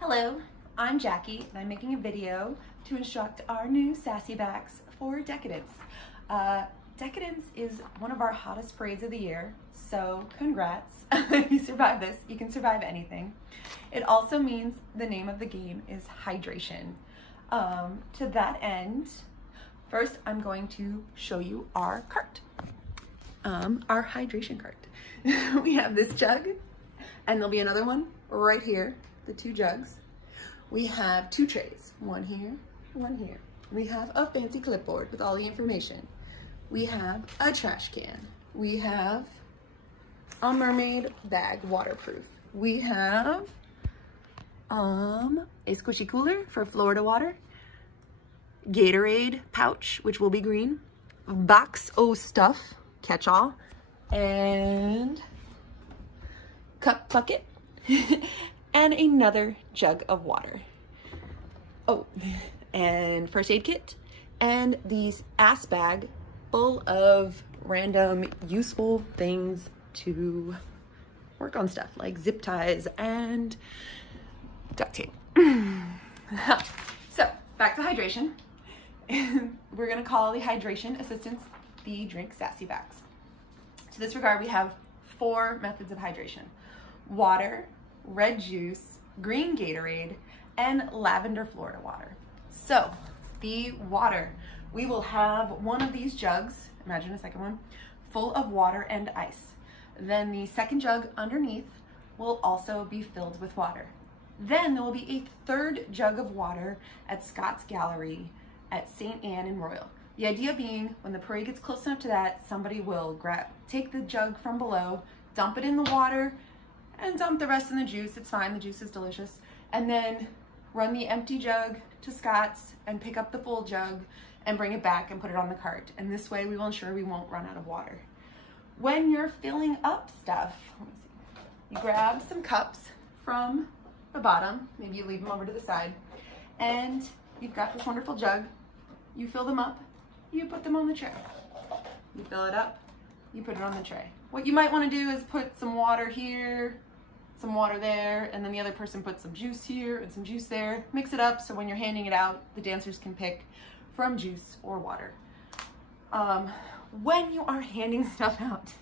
Hello, I'm Jackie and I'm making a video to instruct our new Sassybacks for Decadence. Decadence is one of our hottest parades of the year, so congrats. If you survive this, you can survive anything. It also means the name of the game is hydration. To that end, first I'm going to show you our cart, our hydration cart. We have this jug and there'll be another one right here. The two jugs. We have two trays, one here, one here. We have a fancy clipboard with all the information. We have a trash can. We have a mermaid bag, waterproof. We have a squishy cooler for Florida water, Gatorade pouch, which will be green, box o' stuff, catch all, and cup bucket. And another jug of water. Oh, and first aid kit, and these ass bag full of random useful things to work on stuff like zip ties and duct tape. So back to hydration. We're gonna call the hydration assistants the drink Sassybacks. To this regard, we have 4 methods of hydration: water, red juice, green Gatorade, and lavender Florida water. So the water, we will have one of these jugs, imagine a second one, full of water and ice. Then the second jug underneath will also be filled with water. Then there will be a third jug of water at Scott's Gallery at St. Anne and Royal. The idea being, when the parade gets close enough to that, somebody will take the jug from below, dump it in the water, and dump the rest in the juice. It's fine, the juice is delicious. And then run the empty jug to Scott's and pick up the full jug and bring it back and put it on the cart. And this way we will ensure we won't run out of water. When you're filling up stuff, let me see, you grab some cups from the bottom, maybe you leave them over to the side, and you've got this wonderful jug. You fill them up, you put them on the tray. You fill it up, you put it on the tray. What you might want to do is put some water here, some water there, and then the other person puts some juice here and some juice there. Mix it up so when you're handing it out, the dancers can pick from juice or water. When you are handing stuff out,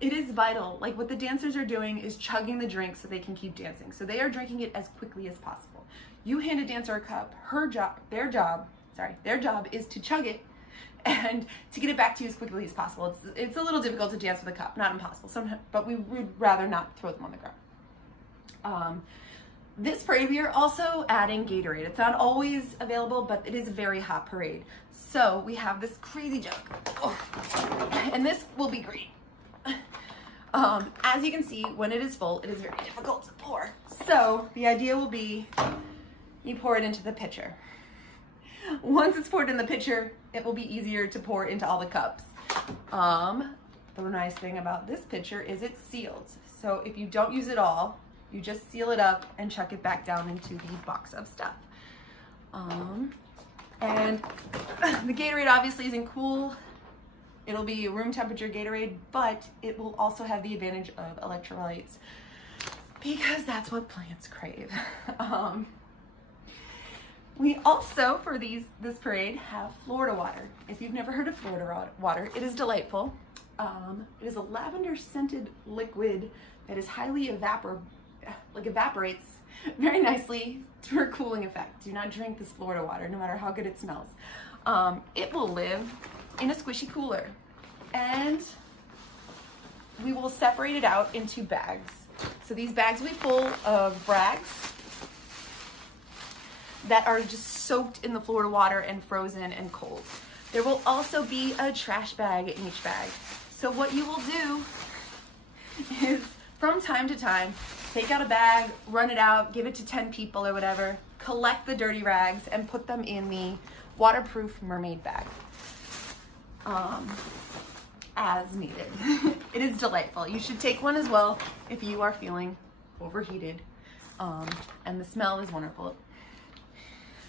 it is vital, like what the dancers are doing is chugging the drink so they can keep dancing. So they are drinking it as quickly as possible. You hand a dancer a cup, their job is to chug it and to get it back to you as quickly as possible. It's a little difficult to dance with a cup, not impossible, but we would rather not throw them on the ground. This parade, we are also adding Gatorade. It's not always available, but it is a very hot parade. So we have this crazy jug, and this will be green. As you can see, when it is full, it is very difficult to pour. So the idea will be, you pour it into the pitcher. Once it's poured in the pitcher, it will be easier to pour into all the cups. The nice thing about this pitcher is it's sealed. So if you don't use it all, you just seal it up and chuck it back down into the box of stuff. And the Gatorade obviously isn't cool. It'll be room temperature Gatorade, but it will also have the advantage of electrolytes because that's what plants crave. We also, for this parade, have Florida water. If you've never heard of Florida water, it is delightful. It is a lavender scented liquid that is highly evaporates very nicely for a cooling effect. Do not drink this Florida water, no matter how good it smells. It will live in a squishy cooler, and we will separate it out into bags. So these bags will be full of rags that are just soaked in the Florida water and frozen and cold. There will also be a trash bag in each bag. So what you will do is, from time to time, take out a bag, run it out, give it to 10 people or whatever, collect the dirty rags and put them in the waterproof mermaid bag as needed. It is delightful. You should take one as well if you are feeling overheated, and the smell is wonderful.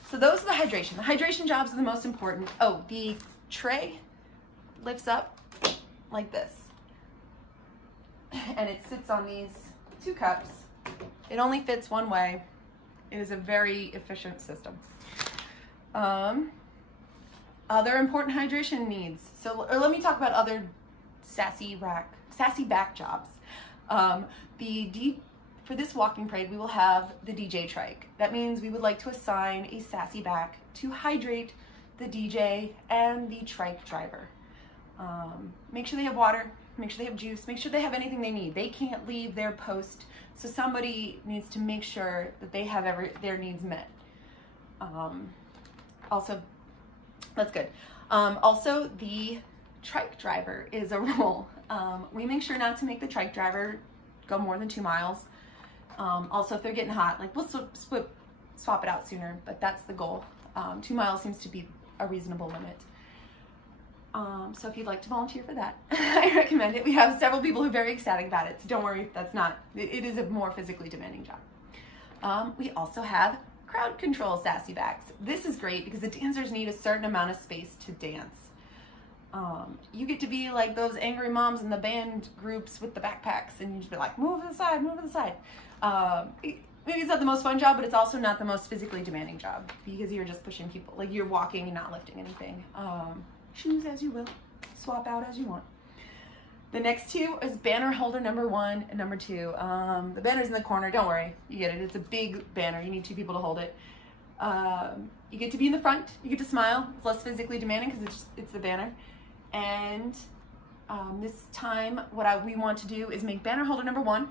So those are the hydration. The hydration jobs are the most important. Oh, the tray lifts up like this, and it sits on these 2 cups. It only fits one way. It is a very efficient system. Other important hydration needs. So, or let me talk about other Sassyback jobs. For this walking parade, we will have the DJ trike. That means we would like to assign a Sassyback to hydrate the DJ and the trike driver. Make sure they have water, make sure they have juice, make sure they have anything they need. They can't leave their post, so somebody needs to make sure that they have their needs met. Also, that's good. Also, the trike driver is a role. We make sure not to make the trike driver go more than 2 miles. Also, if they're getting hot, like we'll swap it out sooner, but that's the goal. 2 miles seems to be a reasonable limit. So if you'd like to volunteer for that, I recommend it. We have several people who are very ecstatic about it, so don't worry, it is a more physically demanding job. We also have crowd control Sassybacks. This is great because the dancers need a certain amount of space to dance. You get to be like those angry moms in the band groups with the backpacks, and you just be like, move to the side, move to the side. Maybe it's not the most fun job, but it's also not the most physically demanding job because you're just pushing people, like you're walking and not lifting anything. Choose as you will, swap out as you want. The next two is banner holder number 1 and number 2. The banner's in the corner, don't worry, you get it. It's a big banner, you need 2 people to hold it. You get to be in the front, you get to smile. It's less physically demanding because it's the banner. And this time, what we want to do is make banner holder number 1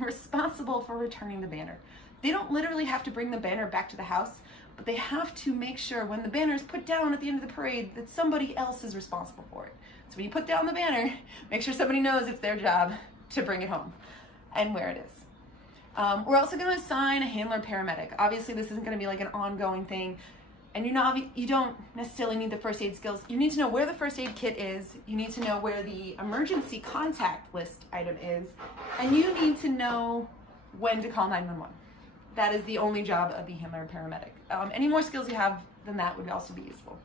responsible for returning the banner. They don't literally have to bring the banner back to the house, but they have to make sure when the banner is put down at the end of the parade that somebody else is responsible for it. So when you put down the banner, make sure somebody knows it's their job to bring it home and where it is. We're also going to assign a handler paramedic. Obviously, this isn't going to be like an ongoing thing, and you don't necessarily need the first aid skills. You need to know where the first aid kit is. You need to know where the emergency contact list item is, and you need to know when to call 911. That is the only job of the handler paramedic. Any more skills you have than that would also be useful.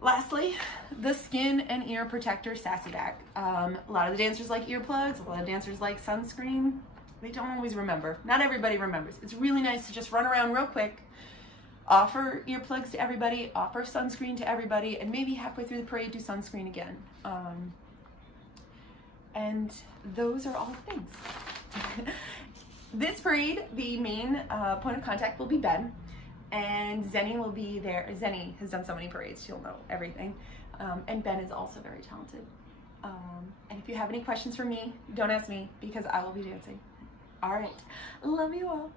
Lastly, the skin and ear protector Sassyback. A lot of the dancers like earplugs, a lot of dancers like sunscreen. They don't always remember. Not everybody remembers. It's really nice to just run around real quick, offer earplugs to everybody, offer sunscreen to everybody, and maybe halfway through the parade do sunscreen again. And those are all the things. This parade, the main point of contact will be Ben, and Zenny will be there. Zenny has done so many parades, she'll know everything. And Ben is also very talented. And if you have any questions for me, don't ask me because I will be dancing. All right, love you all.